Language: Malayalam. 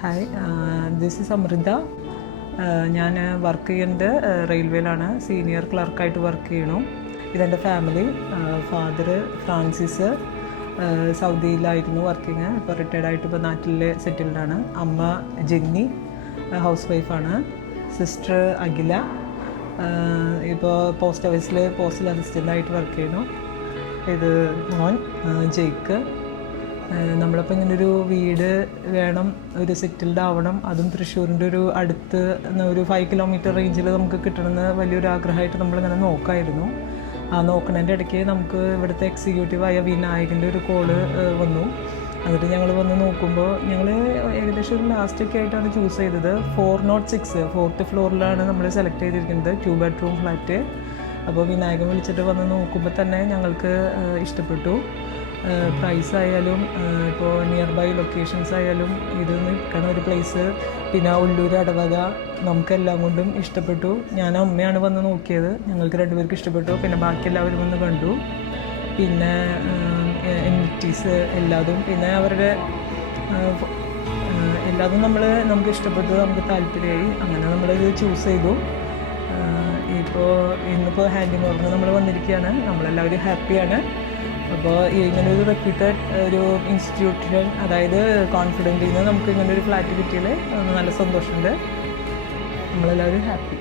Hi, this is Amrita. ഞാൻ വർക്ക് ചെയ്യുന്നത് റെയിൽവേയിലാണ്. സീനിയർ ക്ലർക്കായിട്ട് വർക്ക് ചെയ്യണു. ഇതെൻ്റെ ഫാമിലി. ഫാദർ ഫ്രാൻസിസ് സൗദിയിലായിരുന്നു വർക്കിങ്. ഇപ്പോൾ റിട്ടയർഡായിട്ട് ഇപ്പോൾ നാട്ടിൽ സെറ്റിൽഡാണ്. അമ്മ ജെന്നി ഹൗസ് വൈഫാണ്. സിസ്റ്റർ അഖില ഇപ്പോൾ പോസ്റ്റ് ഓഫീസിൽ പോസ്റ്റൽ അസിസ്റ്റൻ്റായിട്ട് വർക്ക് ചെയ്യണു. ഇത് മോൻ ജെയ്ക്ക്. നമ്മളിപ്പോൾ ഇങ്ങനൊരു വീട് വേണം, ഒരു സെറ്റിൽഡ് ആവണം, അതും തൃശ്ശൂരിൻ്റെ ഒരു അടുത്ത് ഒരു 5 കിലോമീറ്റർ റേഞ്ചിൽ നമുക്ക് കിട്ടണമെന്ന് വലിയൊരു ആഗ്രഹമായിട്ട് നമ്മളിങ്ങനെ നോക്കായിരുന്നു. ആ നോക്കണതിൻ്റെ ഇടയ്ക്ക് നമുക്ക് ഇവിടുത്തെ എക്സിക്യൂട്ടീവായ വിനായകൻ്റെ ഒരു കോള് വന്നു. എന്നിട്ട് ഞങ്ങൾ വന്ന് നോക്കുമ്പോൾ ഞങ്ങൾ ഏകദേശം ഒരു ലാസ്റ്റൊക്കെ ആയിട്ടാണ് ചൂസ് ചെയ്തത്. 406 4th ഫ്ലോറിലാണ് നമ്മൾ സെലക്ട് ചെയ്തിരിക്കുന്നത്, 2 ബെഡ്റൂം ഫ്ലാറ്റ്. അപ്പോൾ വിനായകൻ വിളിച്ചിട്ട് വന്ന് നോക്കുമ്പോൾ തന്നെ ഞങ്ങൾക്ക് ഇഷ്ടപ്പെട്ടു. പ്രൈസ് ആയാലും ഇപ്പോൾ നിയർ ബൈ ലൊക്കേഷൻസ് ആയാലും ഇത് നിൽക്കണ ഒരു പ്ലേസ്, പിന്നെ ഉള്ളൂർ ഇടവക, നമുക്കെല്ലാം കൊണ്ടും ഇഷ്ടപ്പെട്ടു. ഞാൻ അമ്മയാണ് വന്ന് നോക്കിയത്, ഞങ്ങൾക്ക് രണ്ടുപേർക്ക് ഇഷ്ടപ്പെട്ടു. പിന്നെ ബാക്കി എല്ലാവരും വന്ന് കണ്ടു. പിന്നെ എമിറ്റീസ് എല്ലാതും, പിന്നെ അവരുടെ എല്ലാതും നമുക്ക് ഇഷ്ടപ്പെട്ടു, നമുക്ക് താല്പര്യമായി. അങ്ങനെ നമ്മളിത് ചൂസ് ചെയ്തു. ഇന്നിപ്പോൾ ഹാൻഡിങ് ഓവറിന് നമ്മൾ വന്നിരിക്കുകയാണ്. നമ്മളെല്ലാവരും ഹാപ്പിയാണ്. അപ്പോൾ ഇങ്ങനൊരു റെപ്യൂട്ടഡ് ഒരു ഇൻസ്റ്റിറ്റ്യൂട്ടിൽ, അതായത് കോൺഫിഡൻറ്റിൽ നിന്ന് നമുക്ക് ഇങ്ങനൊരു ഫ്ലാറ്റ് കിട്ടിയതിൽ നല്ല സന്തോഷമുണ്ട്. നമ്മളെല്ലാവരും ഹാപ്പി.